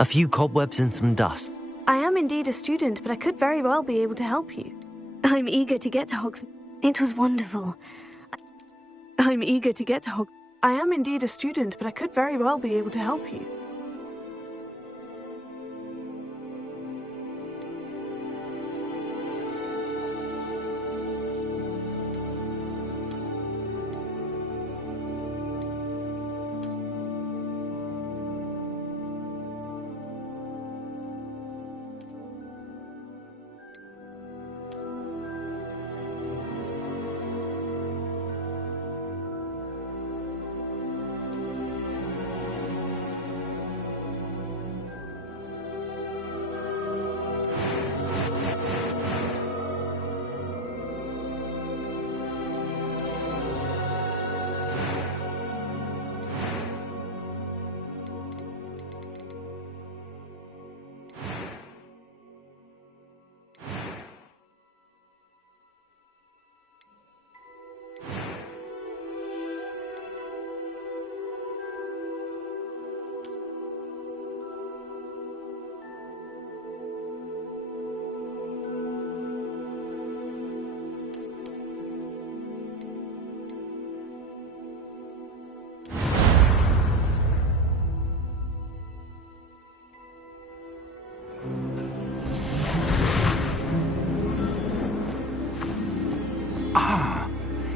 A few cobwebs and some dust. I am indeed a student, but I could very well be able to help you. I'm eager to get to Hogsmeade. It was wonderful. I'm eager to get to Hogsmeade. I am indeed a student, but I could very well be able to help you.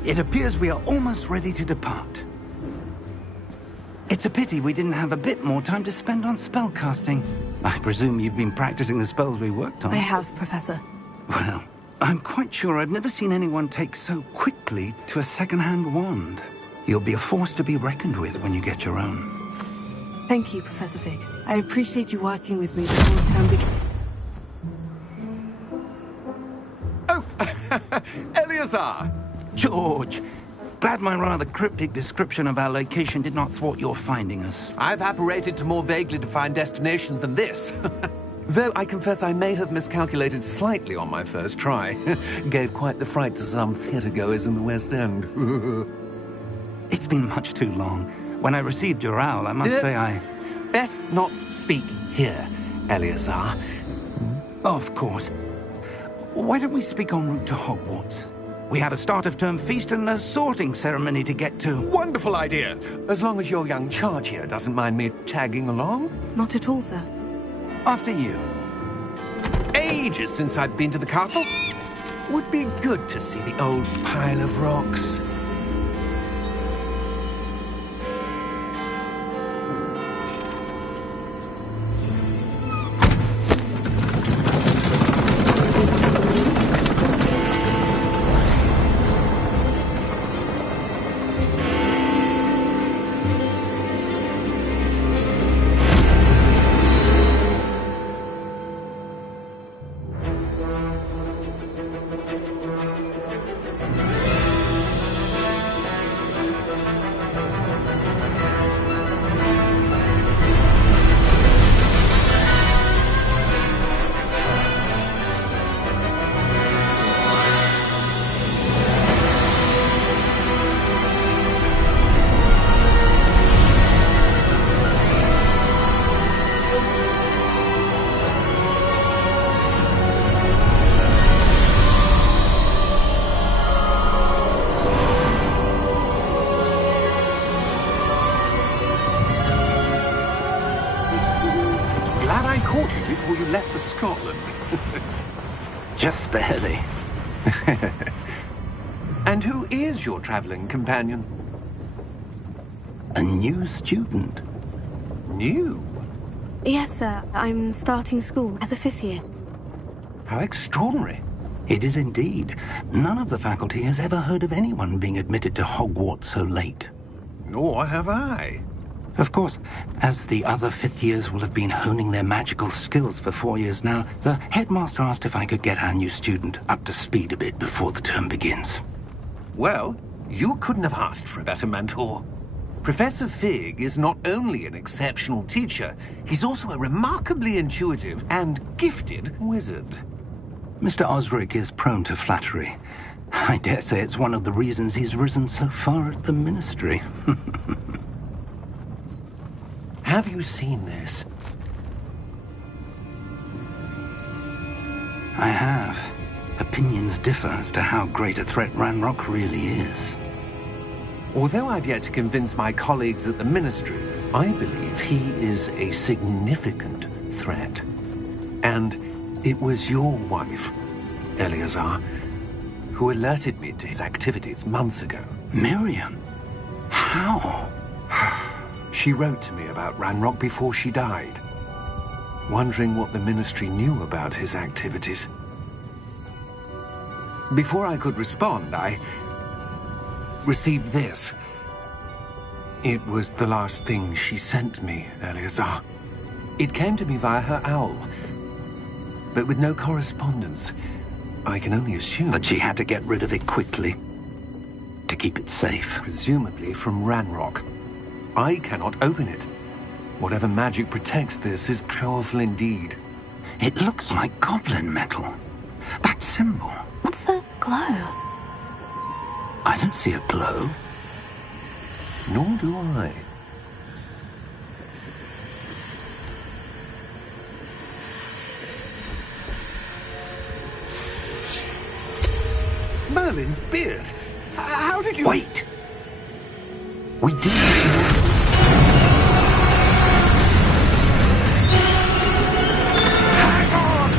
It appears we are almost ready to depart. It's a pity we didn't have a bit more time to spend on spellcasting. I presume you've been practicing the spells we worked on. I have, Professor. Well, I'm quite sure I've never seen anyone take so quickly to a second-hand wand. You'll be a force to be reckoned with when you get your own. Thank you, Professor Fig. I appreciate you working with me before the term begins. Oh, Eleazar! George, glad my rather cryptic description of our location did not thwart your finding us. I've apparated to more vaguely defined destinations than this. Though I confess I may have miscalculated slightly on my first try. Gave quite the fright to some theatre-goers in the West End. It's been much too long. When I received your owl, I must say I... Best not speak here, Eleazar. Of course. Why don't we speak en route to Hogwarts? We have a start-of-term feast and a sorting ceremony to get to. Wonderful idea! As long as your young charge here doesn't mind me tagging along. Not at all, sir. After you. Ages since I've been to the castle. Would be good to see the old pile of rocks. Before you left for Scotland. Just barely. And who is your traveling companion? A new student. New? Yes, sir. I'm starting school as a 5th year. How extraordinary. It is indeed. None of the faculty has ever heard of anyone being admitted to Hogwarts so late. Nor have I. Of course, as the other 5th years will have been honing their magical skills for 4 years now, the headmaster asked if I could get our new student up to speed a bit before the term begins. Well, you couldn't have asked for a better mentor. Professor Fig is not only an exceptional teacher, he's also a remarkably intuitive and gifted wizard. Mr. Osric is prone to flattery. I dare say it's one of the reasons he's risen so far at the ministry. Have you seen this? I have. Opinions differ as to how great a threat Ranrock really is. Although I've yet to convince my colleagues at the Ministry, I believe he is a significant threat. And it was your wife, Eleazar, who alerted me to his activities months ago. Miriam? How? She wrote to me about Ranrock before she died, wondering what the Ministry knew about his activities. Before I could respond, I received this. It was the last thing she sent me, Eleazar. It came to me via her owl, but with no correspondence. I can only assume That she had to get rid of it quickly, to keep it safe. presumably from Ranrock. I cannot open it. Whatever magic protects this is powerful indeed. It looks like goblin metal. That symbol. What's that glow? I don't see a glow. Nor do I. Merlin's beard. How did you... Wait! We do... Hang on!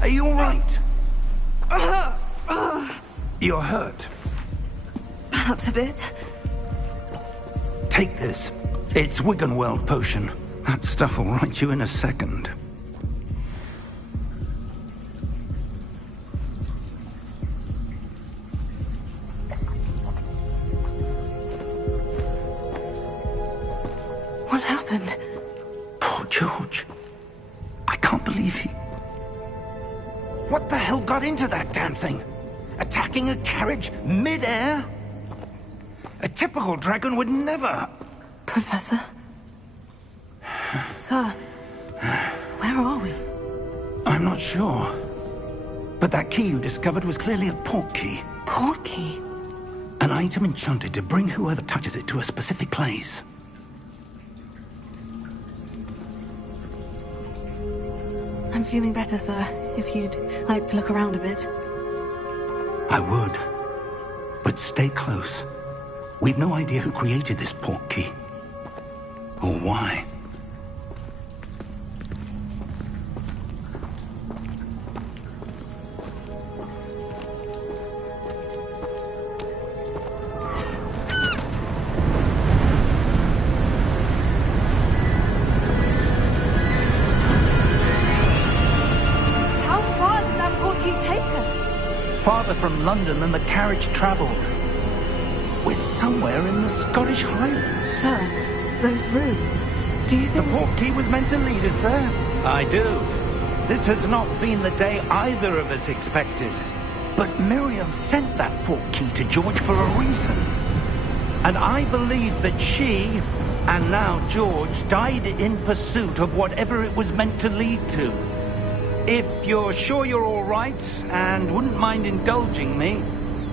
Are you all right? You're hurt. Perhaps a bit. Take this. It's Wiggenweld potion. That stuff will right you in a second. What happened? Poor George. I can't believe he... What the hell got into that damn thing? Attacking a carriage mid-air? A typical dragon would never... Professor? Sir, where are we? I'm not sure. But that key you discovered was clearly a port key. Port key? An item enchanted to bring whoever touches it to a specific place. I'm feeling better, sir. If you'd like to look around a bit. I would. But stay close. We've no idea who created this port key. Or why. Farther from London than the carriage travelled. We're somewhere in the Scottish Highlands. Sir, those ruins. Do you think... The port key was meant to lead us there? I do. This has not been the day either of us expected. But Miriam sent that port key to George for a reason. And I believe that she, and now George, died in pursuit of whatever it was meant to lead to. If you're sure you're all right, and wouldn't mind indulging me,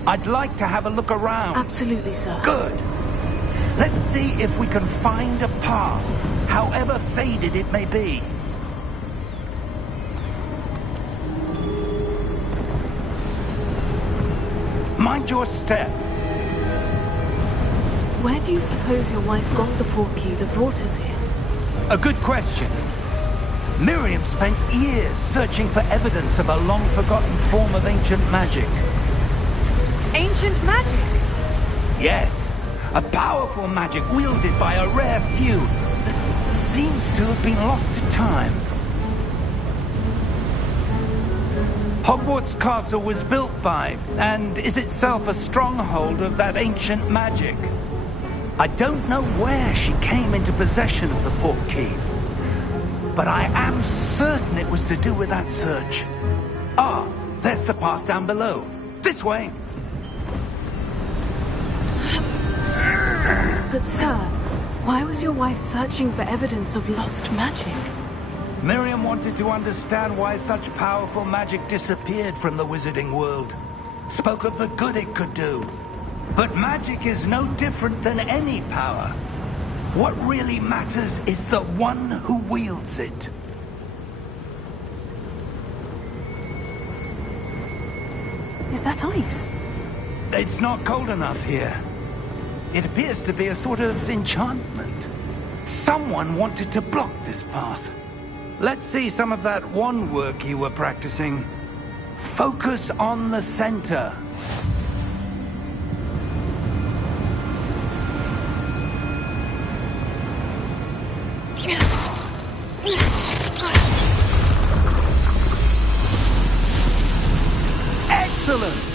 I'd like to have a look around. Absolutely, sir. Good. Let's see if we can find a path, however faded it may be. Mind your step. Where do you suppose your wife got the port key that brought us here? A good question. Miriam spent years searching for evidence of a long-forgotten form of ancient magic. Ancient magic? Yes, A powerful magic wielded by a rare few that seems to have been lost to time. Hogwarts Castle was built by, and is itself a stronghold of that ancient magic. I don't know where she came into possession of the portkey, but I am certain it was to do with that search. Ah, there's the path down below. This way. But sir, why was your wife searching for evidence of lost magic? Miriam wanted to understand why such powerful magic disappeared from the wizarding world. Spoke of the good it could do. But magic is no different than any power. What really matters is the one who wields it. Is that ice? It's not cold enough here. It appears to be a sort of enchantment. Someone wanted to block this path. Let's see some of that wand work you were practicing. Focus on the center. Excellent!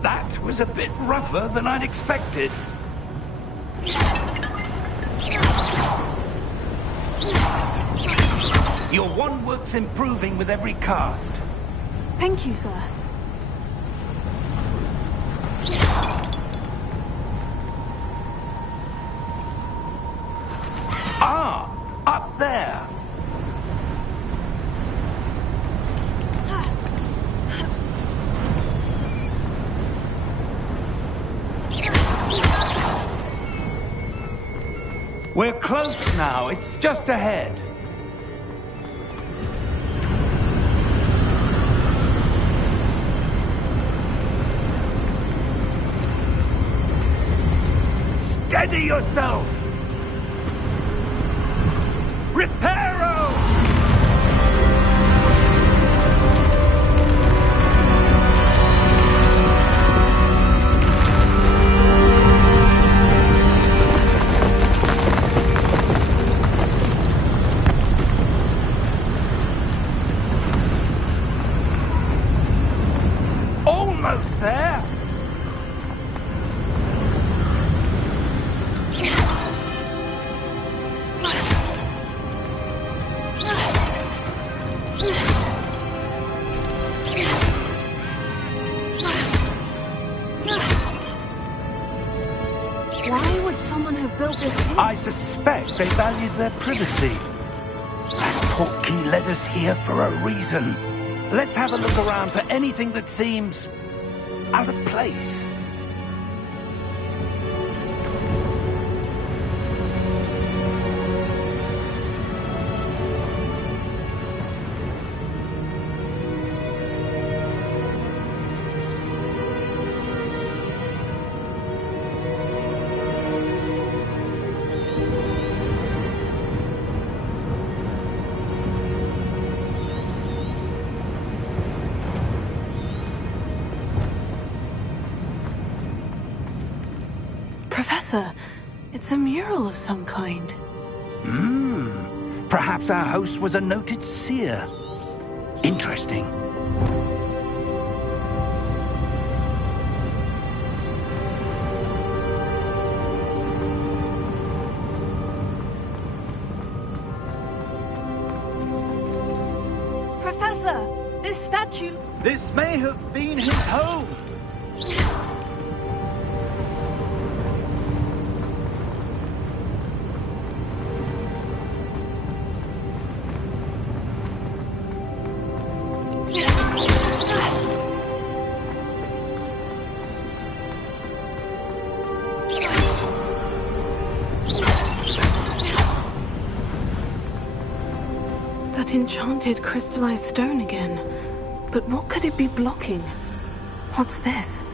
That was a bit rougher than I'd expected. Your wand work's improving with every cast. Thank you, sir. Ah, up there. We're close now. It's just ahead. Steady yourself! Reparo! Almost there! Why would someone have built this here? I suspect they valued their privacy. That portkey led us here for a reason. Let's have a look around for anything that seems out of place. Professor, it's a mural of some kind. Perhaps our host was a noted seer. Interesting. Professor, this statue... This may have been his home. That enchanted crystallized stone again. But what could it be blocking? What's this?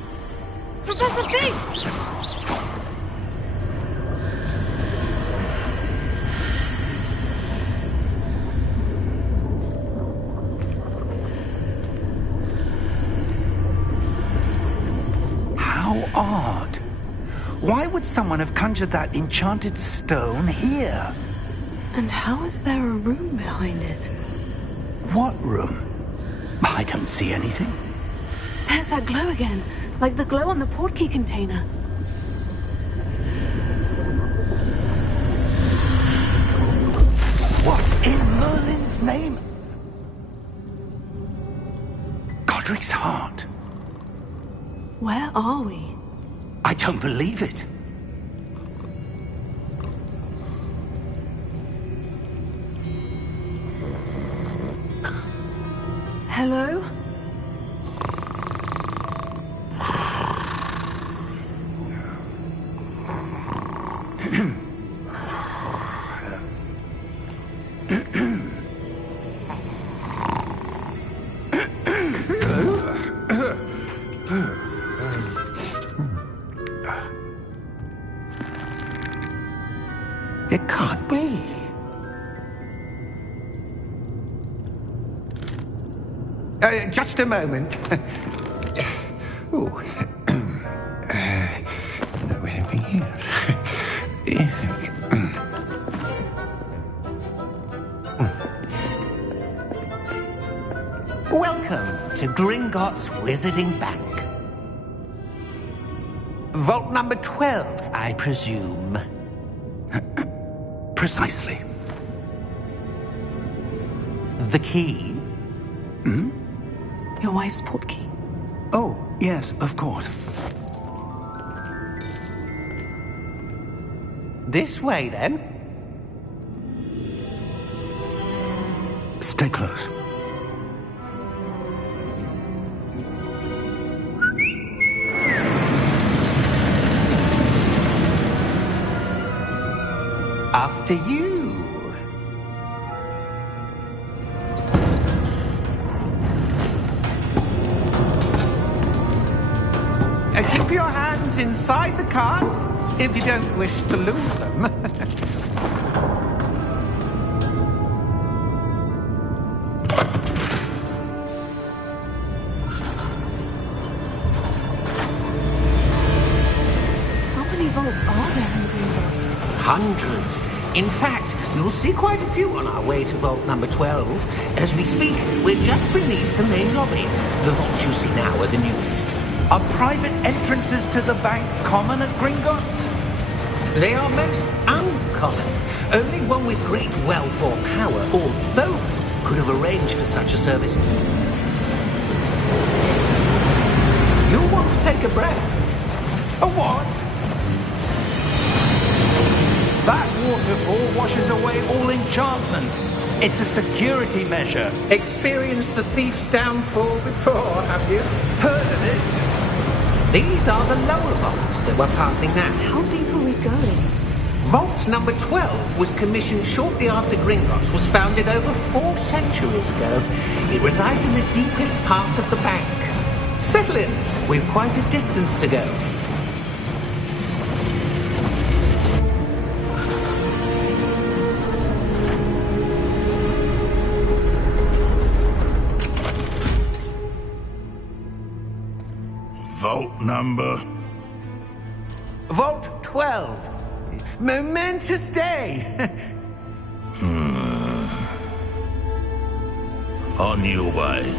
Professor Fig! How odd. Why would someone have conjured that enchanted stone here? And how is there a room behind it? What room? I don't see anything. There's that glow again, like the glow on the portkey container. What in Merlin's name? Godric's heart. Where are we? I don't believe it. Hello? It can't be. Just a moment. Oh. Where are we here? Welcome to Gringotts Wizarding Bank. Vault number 12, I presume. Precisely. The key? Hmm? Your wife's portkey. Oh, yes, of course. This way, then. Stay close. After you. Keep your hands inside the cart if you don't wish to lose them. How many vaults are there in Gringotts? Hundreds. In fact, you'll see quite a few on our way to vault number 12. As we speak, we're just beneath the main lobby. The vaults you see now are the newest. Are private entrances to the bank common at Gringotts? They are most uncommon. Only one with great wealth or power, or both, could have arranged for such a service. You'll want to take a breath. A what? That waterfall washes away all enchantments. It's a security measure. Experienced the thief's downfall before, have you? Heard of it? These are the lower vaults that we're passing now. How deep are we going? Vault number 12 was commissioned shortly after Gringotts was founded over 4 centuries ago. It resides in the deepest part of the bank. Settle in. We've quite a distance to go. Vault number? Vault 12. Momentous day. On your way.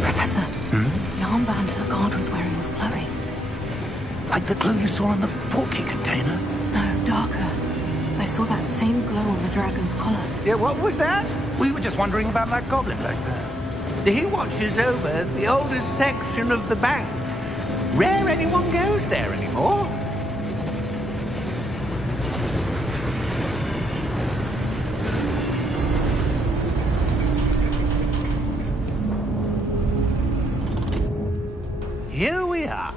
Professor, the armband the guard was wearing was glowing. Like the glow you saw on the portkey container? No, darker. I saw that same glow on the dragon's collar. Yeah, what was that? We were just wondering about that goblin back there. He watches over the oldest section of the bank. Rare anyone goes there anymore. here we are.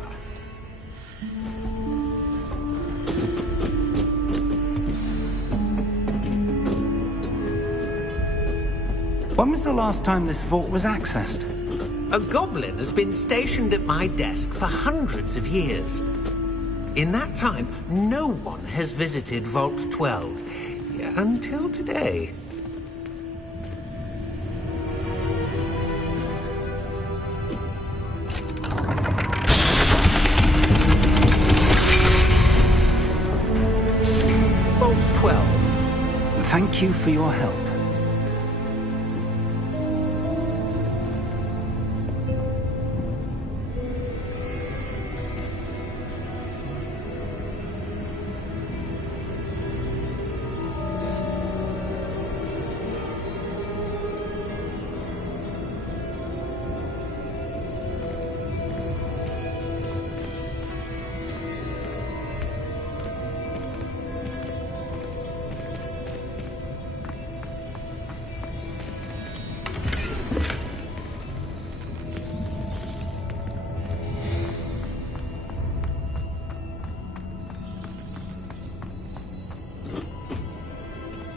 When was the last time this vault was accessed? A goblin has been stationed at my desk for hundreds of years. In that time, no one has visited Vault 12, until today. Vault 12. Thank you for your help.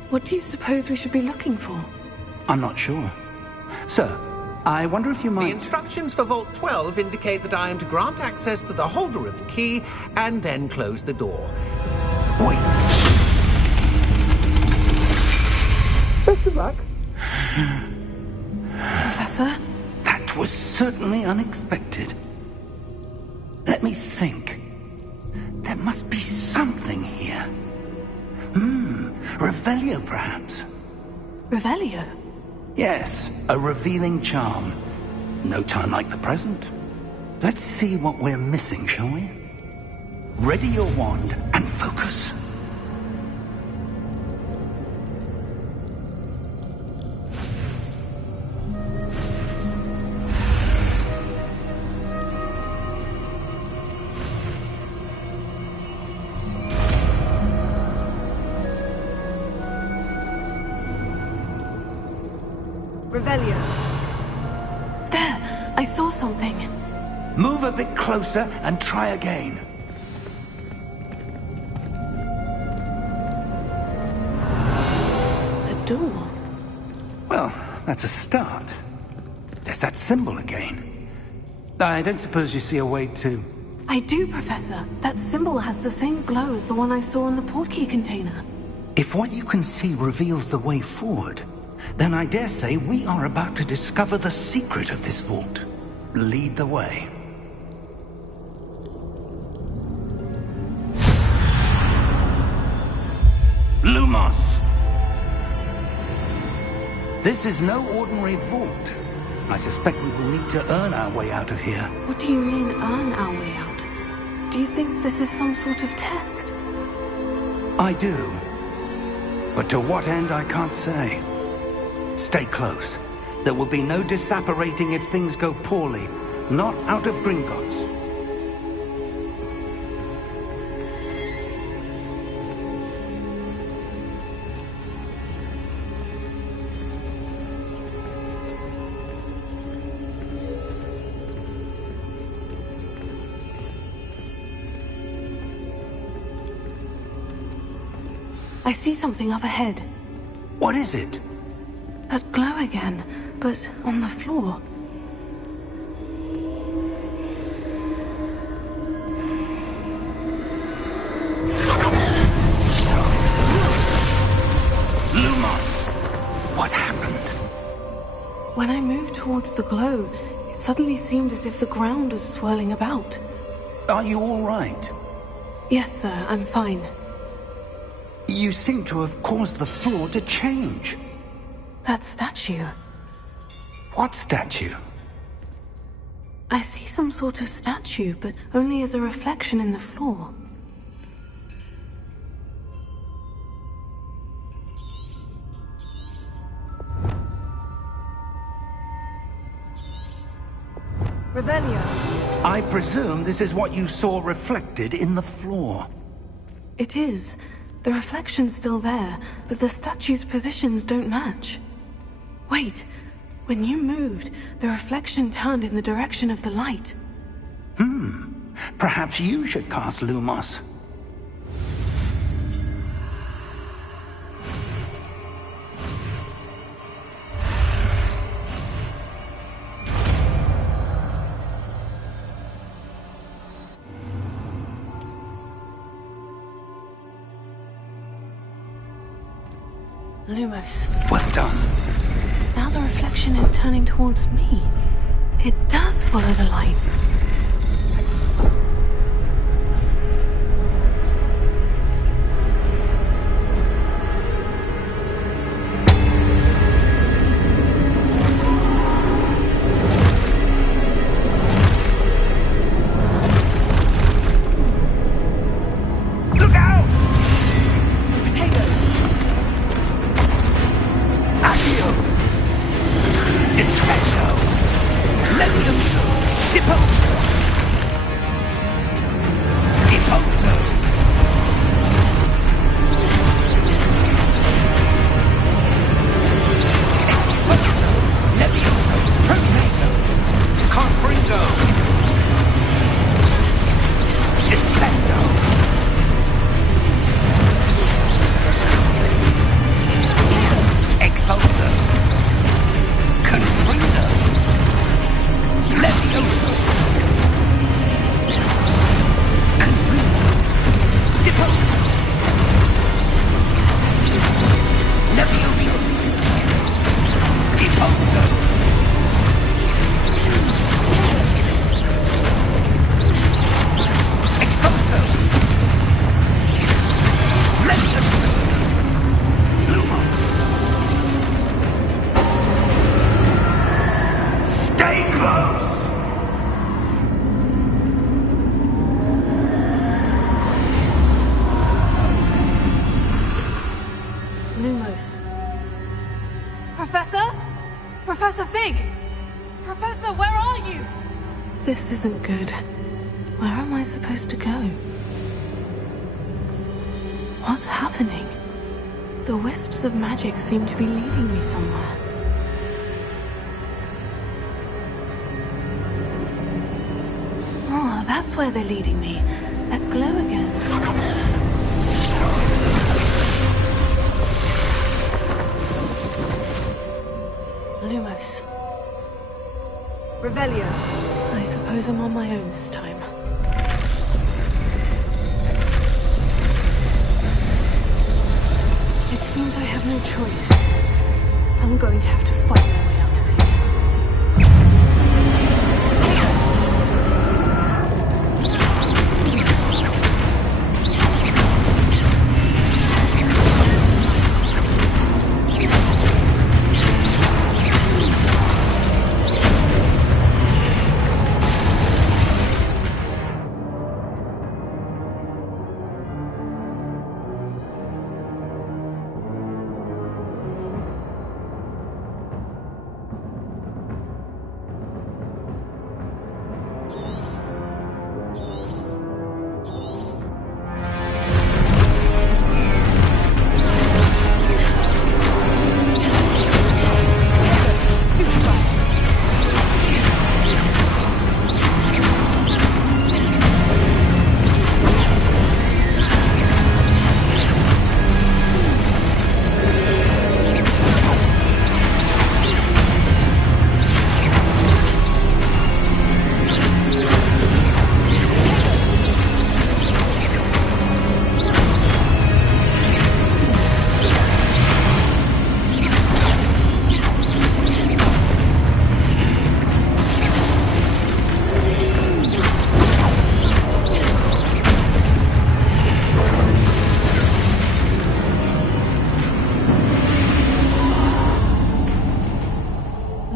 What do you suppose we should be looking for? I'm not sure. Sir, I wonder if you The might... instructions for Vault 12 indicate that I am to grant access to the holder of the key and then close the door. Wait! Best of luck. Professor? That was certainly unexpected. Let me think. There must be something here. Revelio, perhaps? Revelio? Yes, a revealing charm. No time like the present. Let's see what we're missing, shall we? Ready your wand and focus. Revelio. There! I saw something. Move a bit closer and try again. A door. Well, that's a start. There's that symbol again. I don't suppose you see a way to... I do, Professor. That symbol has the same glow as the one I saw in the portkey container. If what you can see reveals the way forward, then I dare say we are about to discover the secret of this vault. Lead the way. Lumos! This is no ordinary vault. I suspect we will need to earn our way out of here. What do you mean, earn our way out? Do you think this is some sort of test? I do. But to what end, I can't say. Stay close. There will be no disapparating if things go poorly. Not out of Gringotts. I see something up ahead. What is it? That glow again, but on the floor. Lumos! What happened? When I moved towards the glow, it suddenly seemed as if the ground was swirling about. Are you all right? Yes, sir, I'm fine. You seem to have caused the floor to change. That statue. What statue? I see some sort of statue, but only as a reflection in the floor. Revelio. I presume this is what you saw reflected in the floor. It is. The reflection's still there, but the statue's positions don't match. Wait. When you moved, the reflection turned in the direction of the light. Perhaps you should cast Lumos. Lumos. Well done. Now the reflection is turning towards me. It does follow the light. Professor Fig! Professor, where are you? This isn't good. Where am I supposed to go? What's happening? The wisps of magic seem to be leading me somewhere. Oh, that's where they're leading me. That glow again. Lumos. Revelio. I suppose I'm on my own this time. It seems I have no choice. I'm going to have to fight my way out of here.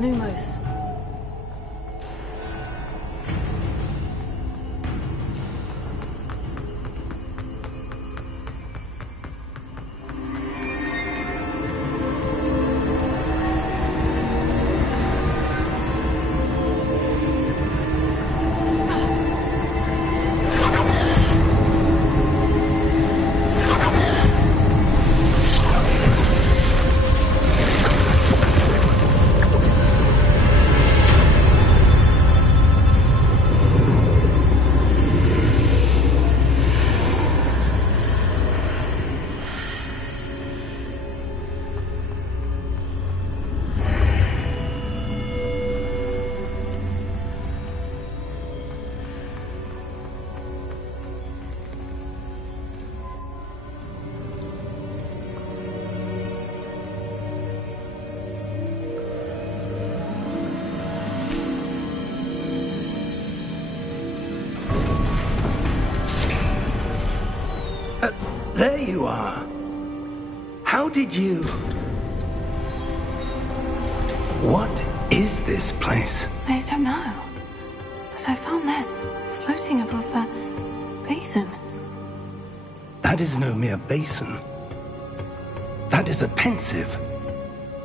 Lumos. How did you... What is this place? I don't know. But I found this floating above that basin. That is no mere basin. That is a pensive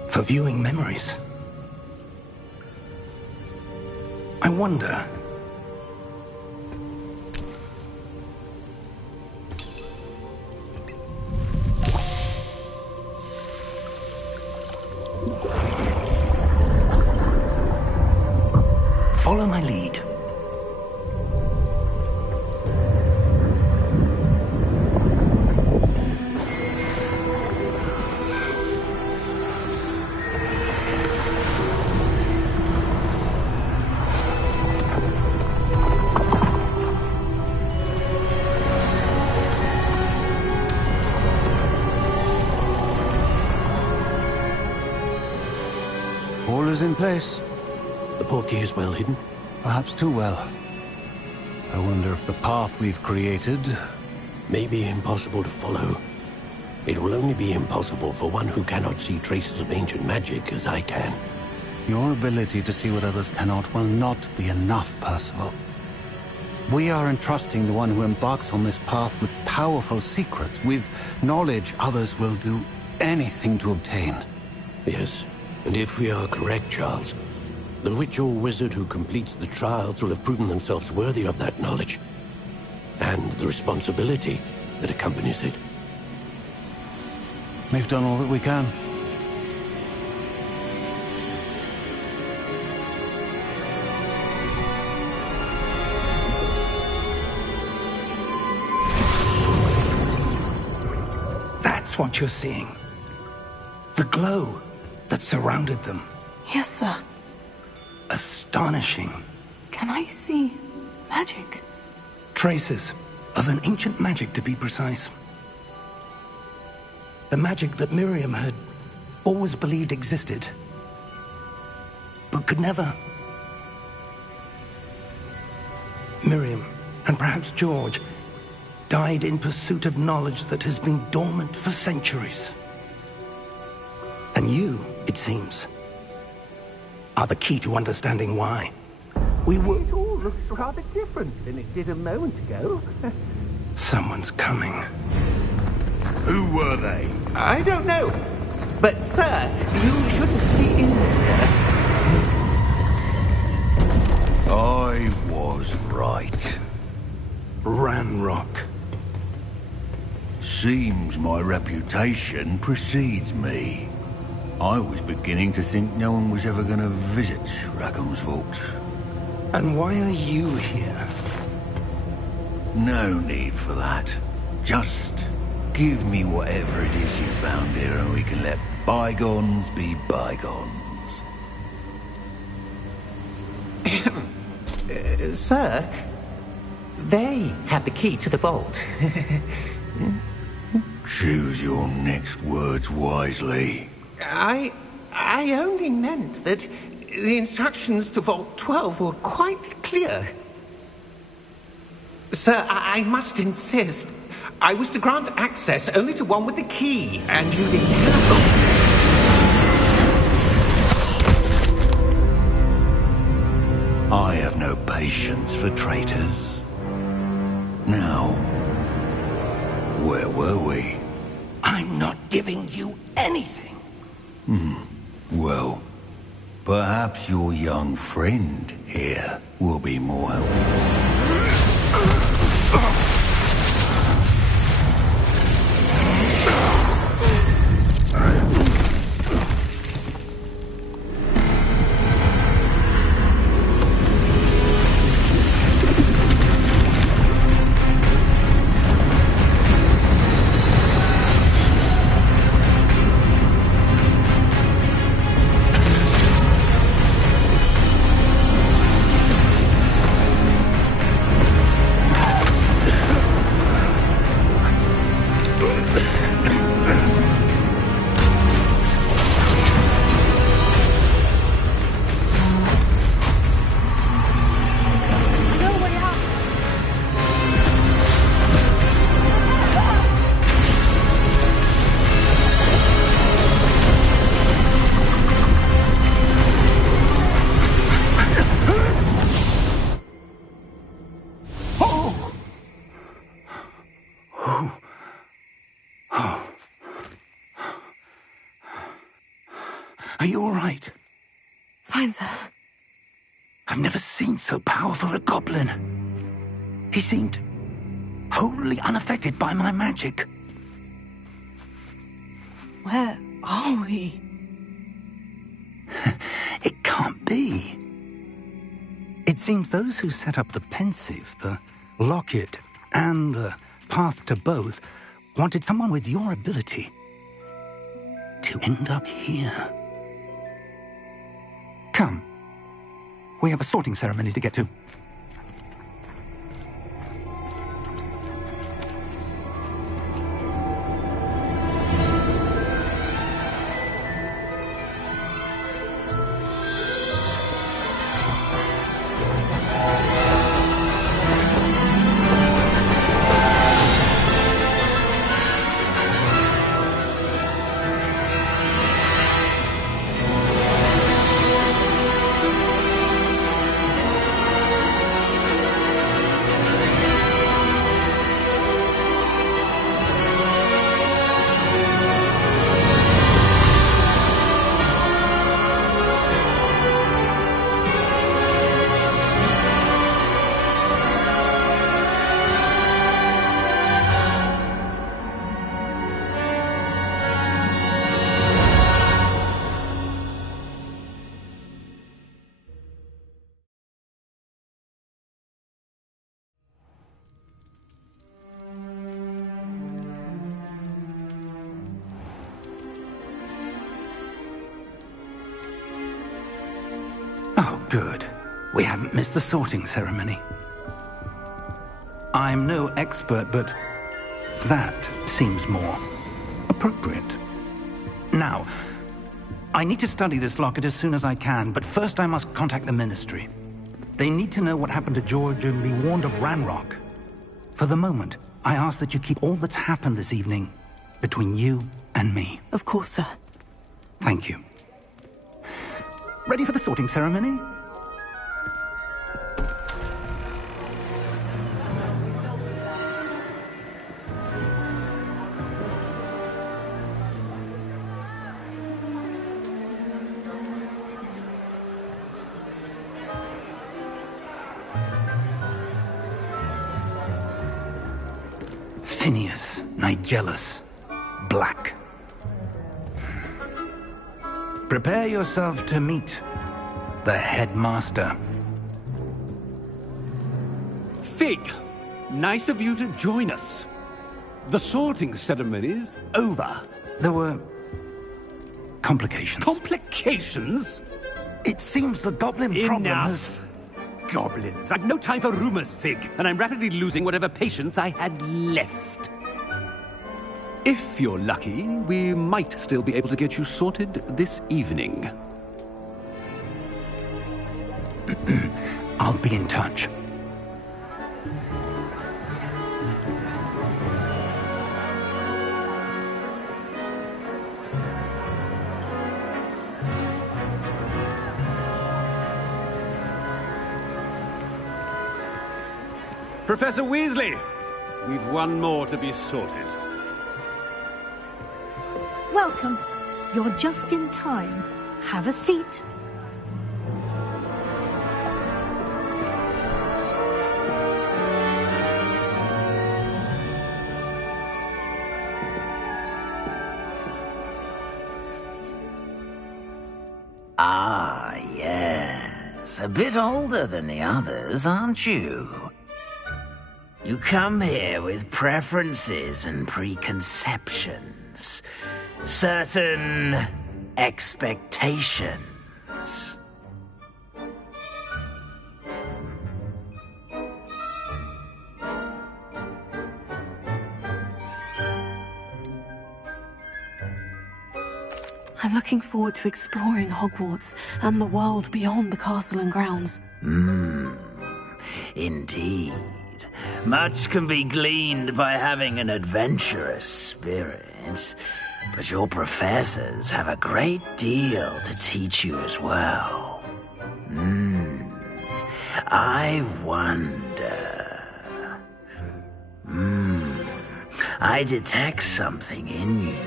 for viewing memories. I wonder... Follow my lead. All is in place. The portkey is well hidden? Perhaps too well. I wonder if the path we've created... May be impossible to follow. It will only be impossible for one who cannot see traces of ancient magic as I can. Your ability to see what others cannot will not be enough, Percival. We are entrusting the one who embarks on this path with powerful secrets, with knowledge others will do anything to obtain. Yes, and if we are correct, Charles, the witch or wizard who completes the trials will have proven themselves worthy of that knowledge, and the responsibility that accompanies it. We've done all that we can. That's what you're seeing. The glow that surrounded them. Yes, sir. Astonishing. Can I see magic? Traces of an ancient magic, to be precise. The magic that Miriam had always believed existed, but could never. Miriam, and perhaps George, died in pursuit of knowledge that has been dormant for centuries. And you, it seems, are the key to understanding why. We were... It all looks rather different than it did a moment ago. Someone's coming. Who were they? I don't know. But, sir, you shouldn't be in there. I was right. Ranrock. Seems my reputation precedes me. I was beginning to think no one was ever going to visit Rackham's vault. And why are you here? No need for that. Just give me whatever it is you found here and we can let bygones be bygones. Sir, they have the key to the vault. Choose your next words wisely. I only meant that the instructions to Vault 12 were quite clear. Sir, I must insist. I was to grant access only to one with the key, and you didn't have. I have no patience for traitors. Now, where were we? I'm not giving you anything. Well, perhaps your young friend here will be more helpful. Are you all right? Fine, sir. I've never seen so powerful a goblin. He seemed wholly unaffected by my magic. Where are we? It can't be. It seems those who set up the pensive, the locket, and the path to both wanted someone with your ability to end up here. Come. We have a sorting ceremony to get to. Oh, good. We haven't missed the sorting ceremony. I'm no expert, but that seems more appropriate. Now, I need to study this locket as soon as I can, but first I must contact the Ministry. They need to know what happened to George and be warned of Ranrock. For the moment, I ask that you keep all that's happened this evening between you and me. Of course, sir. Thank you. Ready for the sorting ceremony? Phineas, Nigellus, Black. Prepare yourself to meet the headmaster. Fig, nice of you to join us. The sorting ceremony's over. There were complications. Complications? It seems the goblin problem has... Enough. Goblins. I've no time for rumors, Fig, and I'm rapidly losing whatever patience I had left. If you're lucky, we might still be able to get you sorted this evening. I'll be in touch. Professor Weasley, we've one more to be sorted. Welcome. You're just in time. Have a seat. Ah, yes. A bit older than the others, aren't you? You come here with preferences and preconceptions. Certain expectations. I'm looking forward to exploring Hogwarts and the world beyond the castle and grounds. Indeed. Much can be gleaned by having an adventurous spirit, but your professors have a great deal to teach you as well. I wonder... I detect something in you.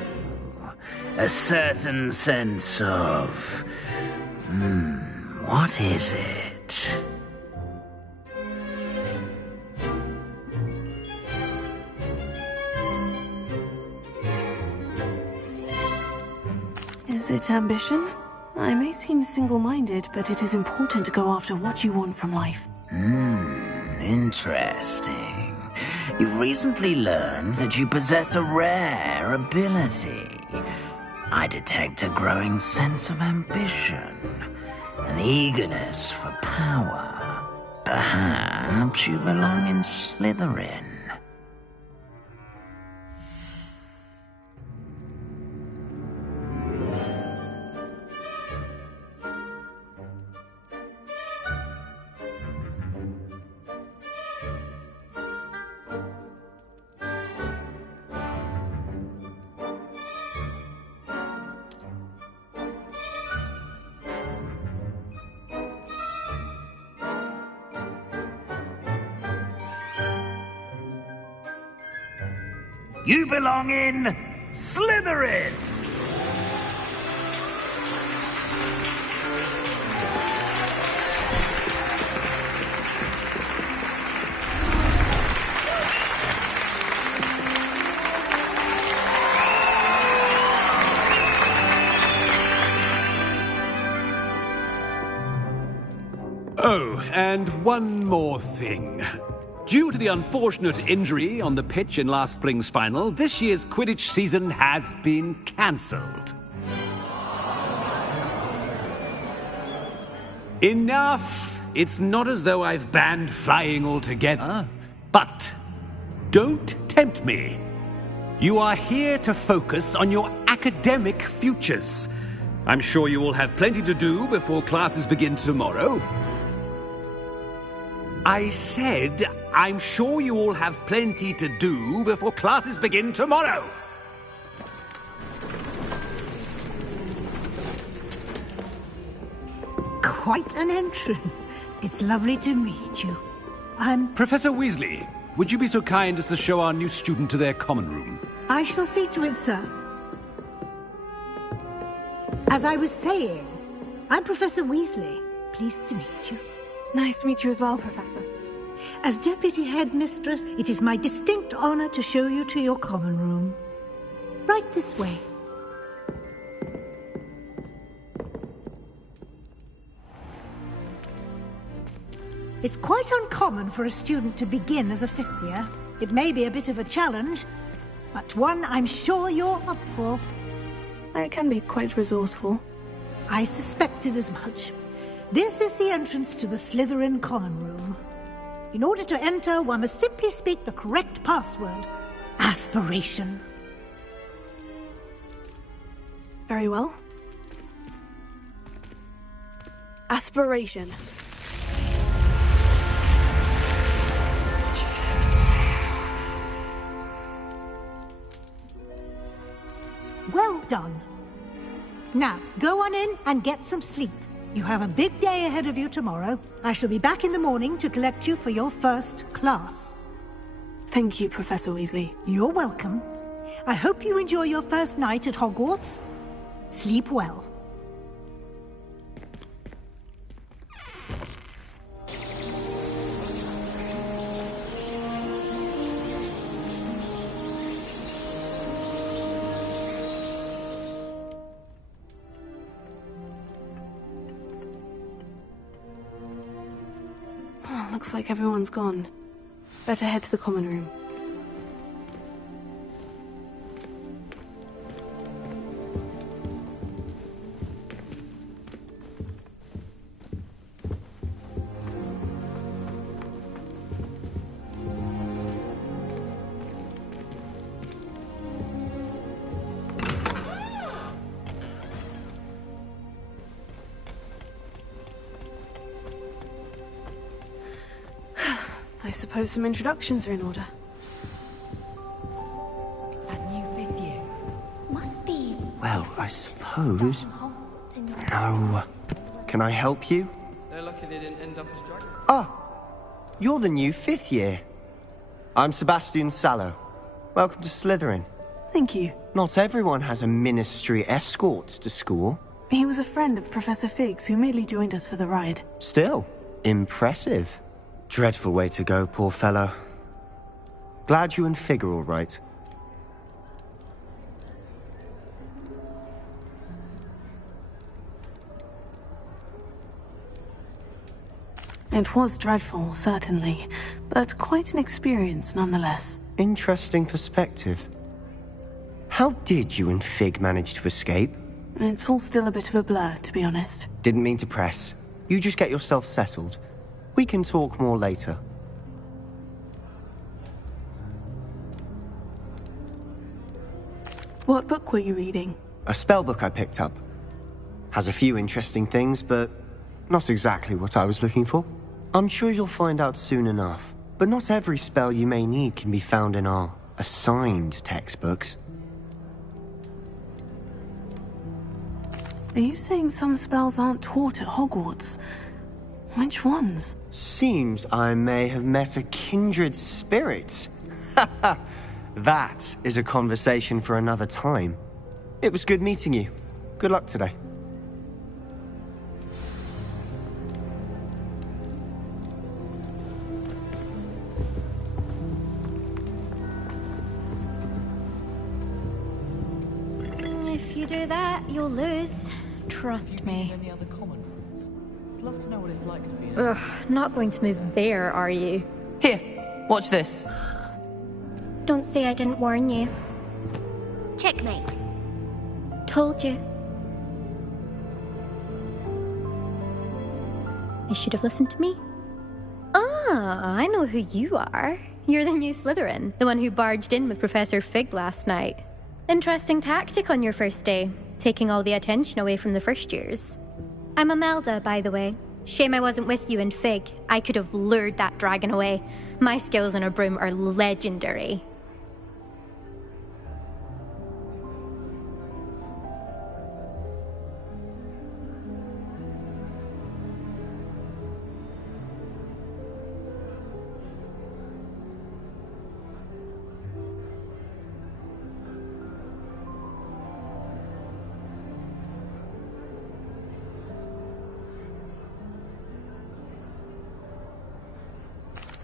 A certain sense of... what is it? Is it ambition? I may seem single-minded, but it is important to go after what you want from life. Interesting. You've recently learned that you possess a rare ability. I detect a growing sense of ambition, an eagerness for power. Perhaps you belong in Slytherin. You belong in Slytherin! Oh, and one more thing. Due to the unfortunate injury on the pitch in last spring's final, this year's Quidditch season has been cancelled. Enough! It's not as though I've banned flying altogether, but don't tempt me. You are here to focus on your academic futures. I'm sure you will have plenty to do before classes begin tomorrow. I said, I'm sure you all have plenty to do before classes begin tomorrow. Quite an entrance. It's lovely to meet you. I'm... Professor Weasley, would you be so kind as to show our new student to their common room? I shall see to it, sir. As I was saying, I'm Professor Weasley. Pleased to meet you. Nice to meet you as well, Professor. As Deputy Headmistress, it is my distinct honor to show you to your common room. Right this way. It's quite uncommon for a student to begin as a fifth year. It may be a bit of a challenge, but one I'm sure you're up for. I can be quite resourceful. I suspected as much. This is the entrance to the Slytherin common room. In order to enter, one must simply speak the correct password. Aspiration. Very well. Aspiration. Well done. Now, go on in and get some sleep. You have a big day ahead of you tomorrow. I shall be back in the morning to collect you for your first class. Thank you, Professor Weasley. You're welcome. I hope you enjoy your first night at Hogwarts. Sleep well. Looks like everyone's gone. Better head to the common room. I suppose some introductions are in order. It's that new fifth year. Must be. Well, I suppose. No. Can I help you? They're lucky they didn't end up as dragons. Ah, you're the new fifth year. I'm Sebastian Sallow. Welcome to Slytherin. Thank you. Not everyone has a ministry escort to school. He was a friend of Professor Fig's who merely joined us for the ride. Still, impressive. Dreadful way to go, poor fellow. Glad you and Fig are all right. It was dreadful, certainly, but quite an experience nonetheless. Interesting perspective. How did you and Fig manage to escape? It's all still a bit of a blur, to be honest. Didn't mean to press. You just get yourself settled. We can talk more later. What book were you reading? A spellbook I picked up. Has a few interesting things, but not exactly what I was looking for. I'm sure you'll find out soon enough. But not every spell you may need can be found in our assigned textbooks. Are you saying some spells aren't taught at Hogwarts? Which ones? Seems I may have met a kindred spirit. That is a conversation for another time. It was good meeting you. Good luck today. If you do that, you'll lose. Trust me. Any other common rooms? I'd love to know what it's like to be in. Ugh, not going to move there, are you? Here, watch this. Don't say I didn't warn you. Checkmate. Told you. You should have listened to me. Ah, I know who you are. You're the new Slytherin, the one who barged in with Professor Fig last night. Interesting tactic on your first day, taking all the attention away from the first years. I'm Imelda, by the way. Shame I wasn't with you and Fig. I could have lured that dragon away. My skills on a broom are legendary.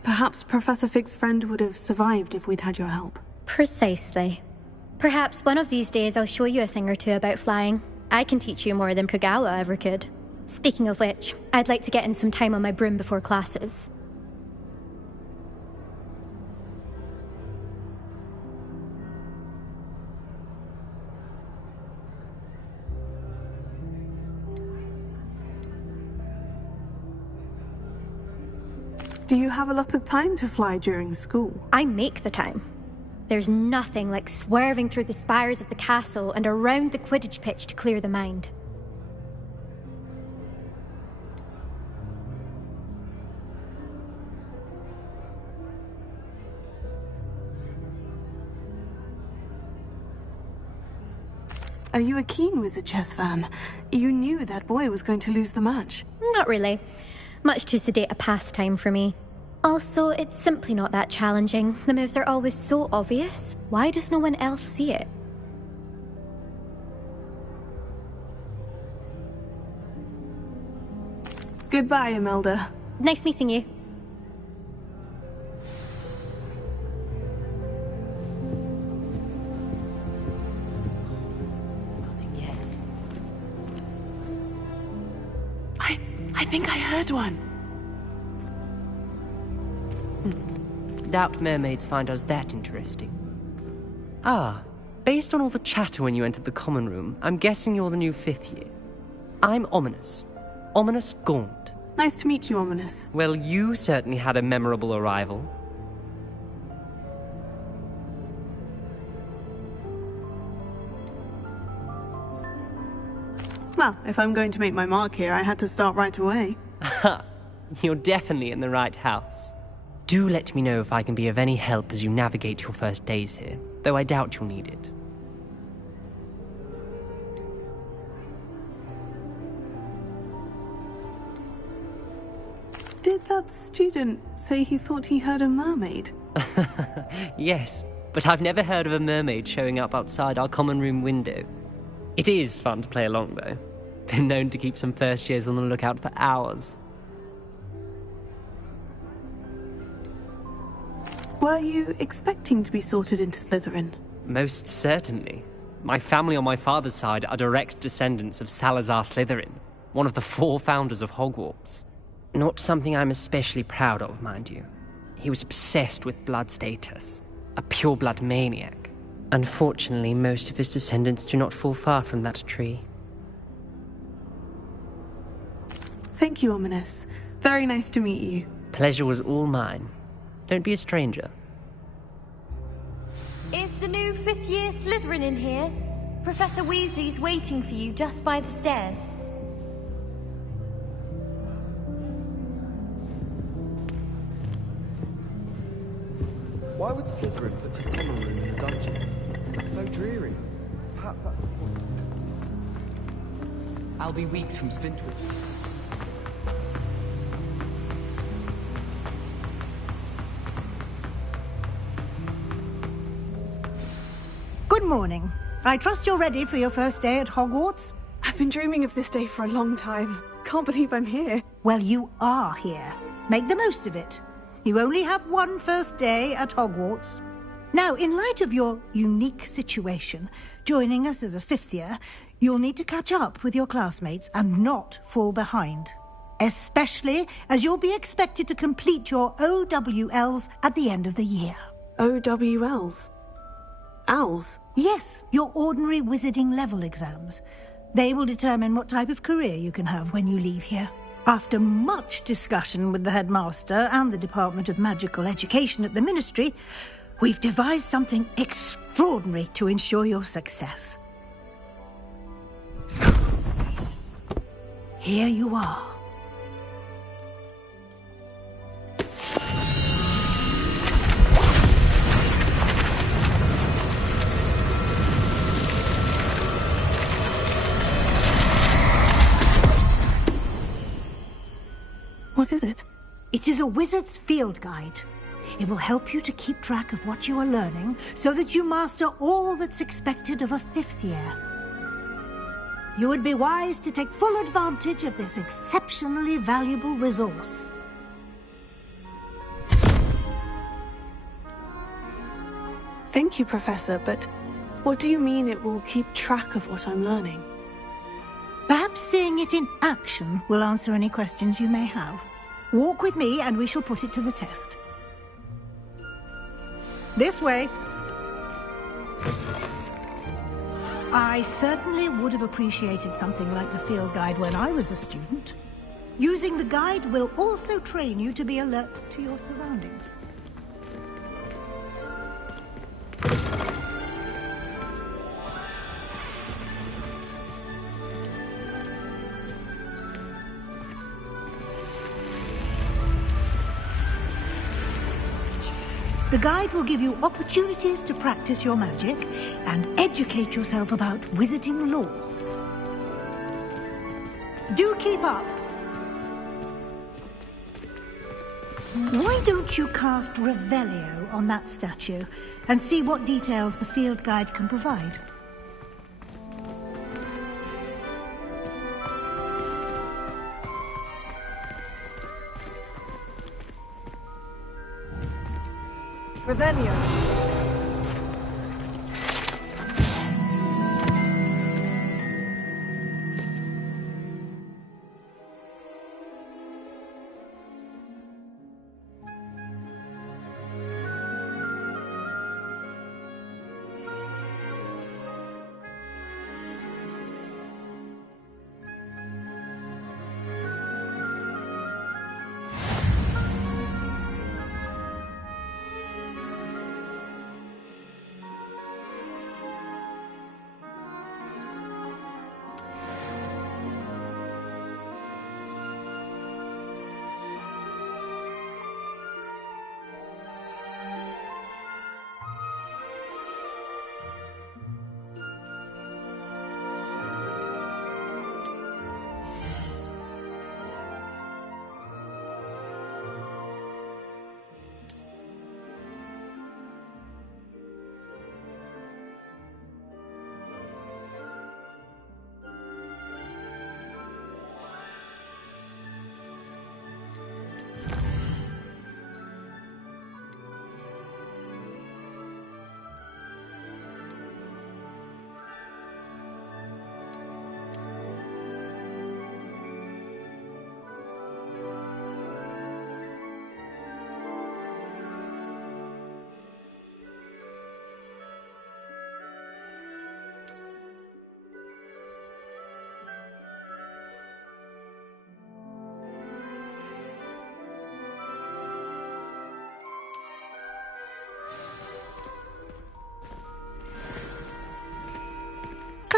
Perhaps Professor Fig's friend would have survived if we'd had your help. Precisely. Perhaps one of these days I'll show you a thing or two about flying. I can teach you more than Kagawa ever could. Speaking of which, I'd like to get in some time on my broom before classes. Do you have a lot of time to fly during school? I make the time. There's nothing like swerving through the spires of the castle and around the Quidditch pitch to clear the mind. Are you a keen Wizard Chess fan? You knew that boy was going to lose the match. Not really. Much too sedate a pastime for me. Also, it's simply not that challenging. The moves are always so obvious. Why does no one else see it? Goodbye, Imelda. Nice meeting you. I think I heard one. Doubt mermaids find us that interesting. Ah, based on all the chatter when you entered the common room, I'm guessing you're the new 5th year. I'm Ominous. Ominous Gaunt. Nice to meet you, Ominous. Well, you certainly had a memorable arrival. Well, if I'm going to make my mark here, I had to start right away. Ha! You're definitely in the right house. Do let me know if I can be of any help as you navigate your first days here, though I doubt you'll need it. Did that student say he thought he heard a mermaid? Yes, but I've never heard of a mermaid showing up outside our common room window. It is fun to play along, though. Been known to keep some first years on the lookout for hours. Were you expecting to be sorted into Slytherin? Most certainly. My family on my father's side are direct descendants of Salazar Slytherin, one of the 4 founders of Hogwarts. Not something I'm especially proud of, mind you. He was obsessed with blood status, a pure-blood maniac. Unfortunately, most of his descendants do not fall far from that tree. Thank you, Ominous. Very nice to meet you. Pleasure was all mine. Don't be a stranger. Is the new 5th year Slytherin in here? Professor Weasley's waiting for you just by the stairs. Why would Slytherin put his common room in the dungeons? So dreary. I'll be weeks from Spintwitch. Good morning. I trust you're ready for your first day at Hogwarts? I've been dreaming of this day for a long time. Can't believe I'm here. Well, you are here. Make the most of it. You only have one first day at Hogwarts. Now, in light of your unique situation, joining us as a 5th year, you'll need to catch up with your classmates and not fall behind. Especially as you'll be expected to complete your OWLs at the end of the year. OWLs? Owls? Yes, your ordinary wizarding level exams. They will determine what type of career you can have when you leave here. After much discussion with the headmaster and the Department of Magical Education at the Ministry, we've devised something extraordinary to ensure your success. Here you are. What is it? It is a wizard's field guide. It will help you to keep track of what you are learning so that you master all that's expected of a 5th year. You would be wise to take full advantage of this exceptionally valuable resource. Thank you, Professor, but what do you mean it will keep track of what I'm learning? Perhaps seeing it in action will answer any questions you may have. Walk with me and we shall put it to the test. This way. I certainly would have appreciated something like the field guide when I was a student. Using the guide will also train you to be alert to your surroundings. The guide will give you opportunities to practice your magic and educate yourself about wizarding lore. Do keep up. Why don't you cast Revelio on that statue and see what details the field guide can provide? Revelio.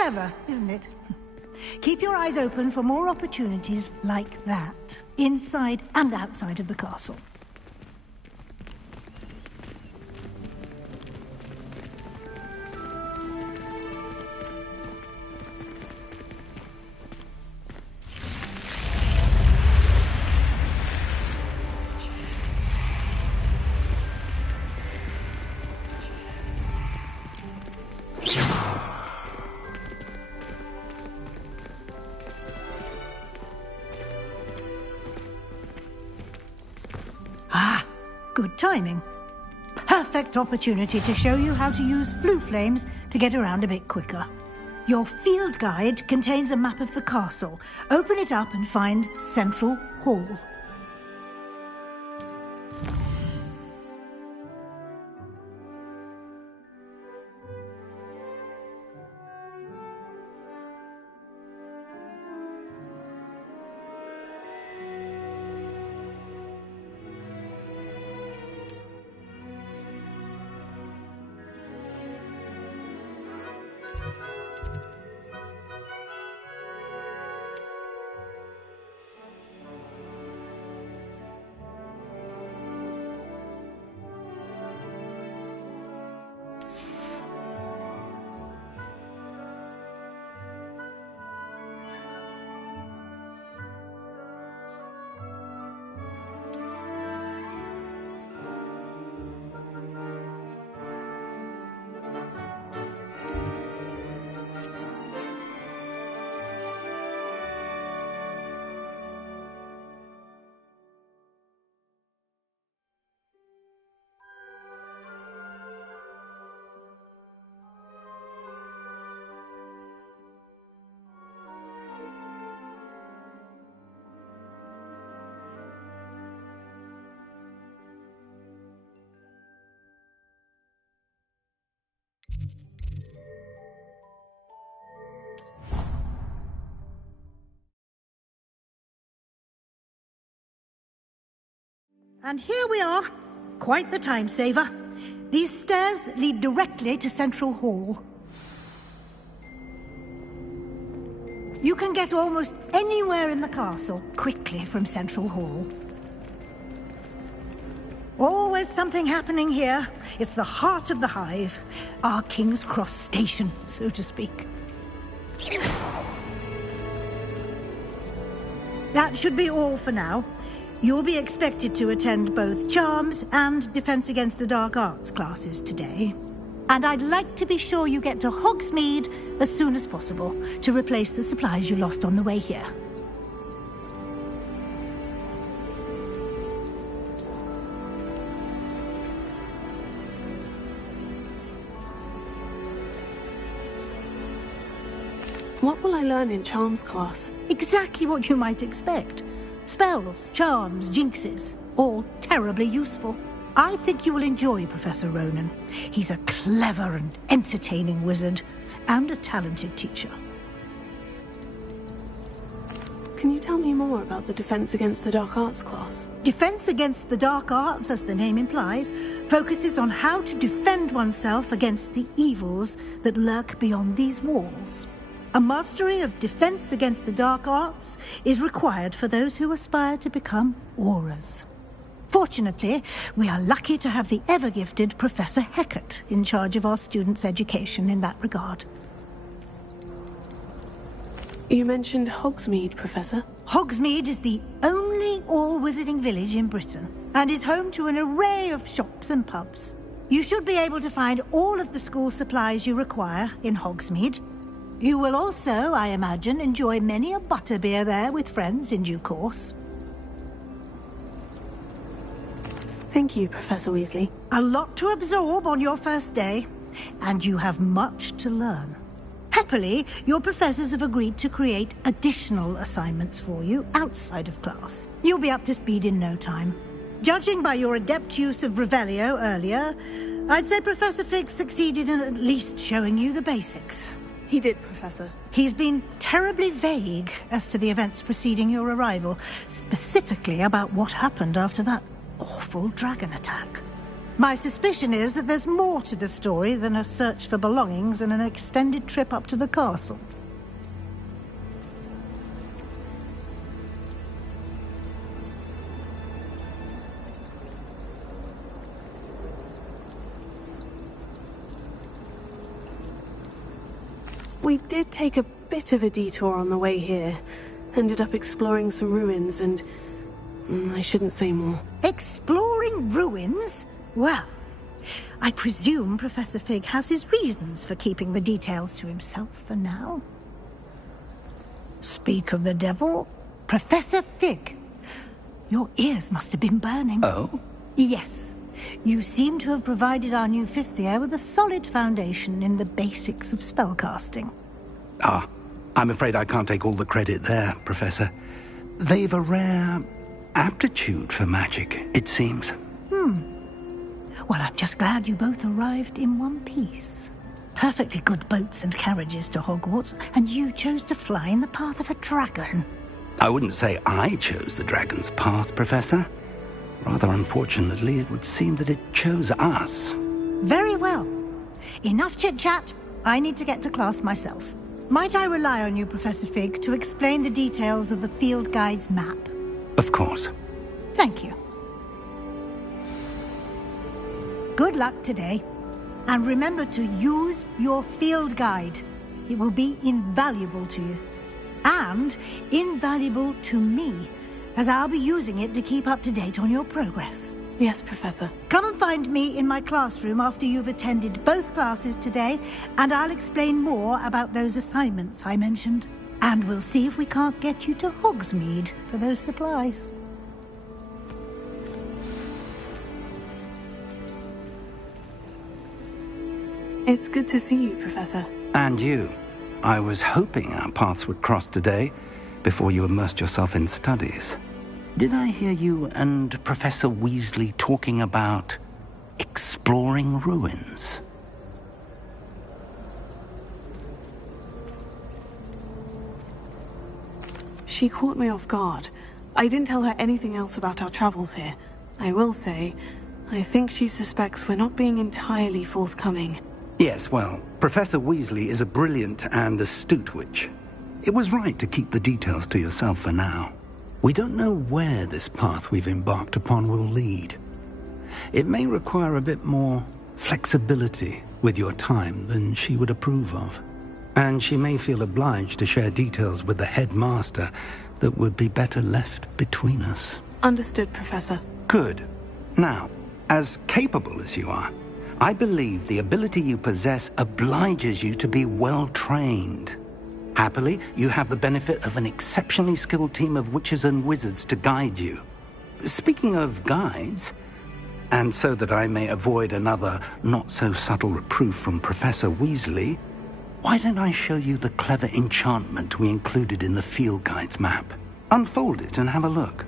Clever, isn't it? Keep your eyes open for more opportunities like that, inside and outside of the castle. Good timing. Perfect opportunity to show you how to use flue flames to get around a bit quicker. Your field guide contains a map of the castle. Open it up and find Central Hall. And here we are. Quite the time saver. These stairs lead directly to Central Hall. You can get almost anywhere in the castle quickly from Central Hall. Always something happening here. It's the heart of the hive. Our King's Cross station, so to speak. That should be all for now. You'll be expected to attend both Charms and Defense Against the Dark Arts classes today. And I'd like to be sure you get to Hogsmeade as soon as possible to replace the supplies you lost on the way here. What will I learn in Charms class? Exactly what you might expect. Spells, charms, jinxes, all terribly useful. I think you will enjoy Professor Ronan. He's a clever and entertaining wizard, and a talented teacher. Can you tell me more about the Defense Against the Dark Arts class? Defense Against the Dark Arts, as the name implies, focuses on how to defend oneself against the evils that lurk beyond these walls. A mastery of Defense Against the Dark Arts is required for those who aspire to become Aurors. Fortunately, we are lucky to have the ever-gifted Professor Hecat in charge of our students' education in that regard. You mentioned Hogsmeade, Professor. Hogsmeade is the only all-wizarding village in Britain, and is home to an array of shops and pubs. You should be able to find all of the school supplies you require in Hogsmeade. You will also, I imagine, enjoy many a butterbeer there with friends in due course. Thank you, Professor Weasley. A lot to absorb on your first day, and you have much to learn. Happily, your professors have agreed to create additional assignments for you outside of class. You'll be up to speed in no time. Judging by your adept use of Revelio earlier, I'd say Professor Fig succeeded in at least showing you the basics. He did, Professor. He's been terribly vague as to the events preceding your arrival, specifically about what happened after that awful dragon attack. My suspicion is that there's more to the story than a search for belongings and an extended trip up to the castle. We did take a bit of a detour on the way here. Ended up exploring some ruins and... I shouldn't say more. Exploring ruins? Well, I presume Professor Fig has his reasons for keeping the details to himself for now. Speak of the devil, Professor Fig. Your ears must have been burning. Oh? Yes. You seem to have provided our new fifth year with a solid foundation in the basics of spellcasting. Ah, I'm afraid I can't take all the credit there, Professor. They've a rare aptitude for magic, it seems. Well, I'm just glad you both arrived in one piece. Perfectly good boats and carriages to Hogwarts, and you chose to fly in the path of a dragon. I wouldn't say I chose the dragon's path, Professor. Rather unfortunately, it would seem that it chose us. Very well. Enough chit-chat. I need to get to class myself. Might I rely on you, Professor Fig, to explain the details of the field guide's map? Of course. Thank you. Good luck today. And remember to use your field guide. It will be invaluable to you. And invaluable to me, as I'll be using it to keep up to date on your progress. Yes, Professor. Come and find me in my classroom after you've attended both classes today, and I'll explain more about those assignments I mentioned. And we'll see if we can't get you to Hogsmeade for those supplies. It's good to see you, Professor. And you. I was hoping our paths would cross today, before you immersed yourself in studies. Did I hear you and Professor Weasley talking about exploring ruins? She caught me off guard. I didn't tell her anything else about our travels here. I will say, I think she suspects we're not being entirely forthcoming. Yes, well, Professor Weasley is a brilliant and astute witch. It was right to keep the details to yourself for now. We don't know where this path we've embarked upon will lead. It may require a bit more flexibility with your time than she would approve of. And she may feel obliged to share details with the headmaster that would be better left between us. Understood, Professor. Good. Now, as capable as you are, I believe the ability you possess obliges you to be well-trained. Happily, you have the benefit of an exceptionally skilled team of witches and wizards to guide you. Speaking of guides, and so that I may avoid another not-so-subtle reproof from Professor Weasley, why don't I show you the clever enchantment we included in the field guide's map? Unfold it and have a look.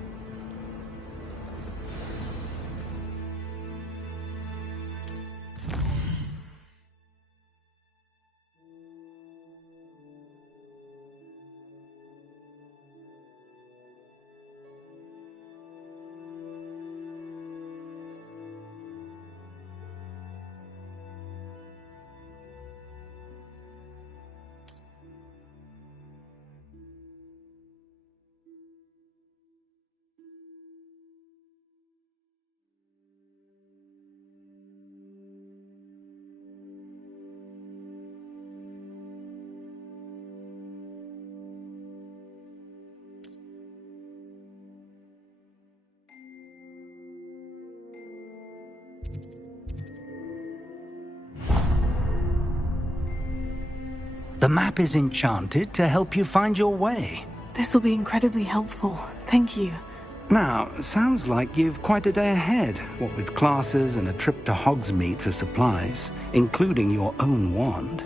The map is enchanted to help you find your way. This will be incredibly helpful. Thank you. Now, sounds like you've quite a day ahead, what with classes and a trip to Hogsmeade for supplies, including your own wand.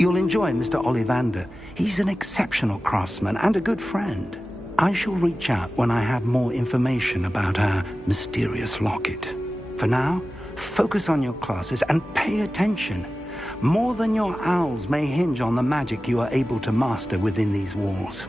You'll enjoy Mr. Ollivander. He's an exceptional craftsman and a good friend. I shall reach out when I have more information about our mysterious locket. For now, focus on your classes and pay attention. More than your owls may hinge on the magic you are able to master within these walls.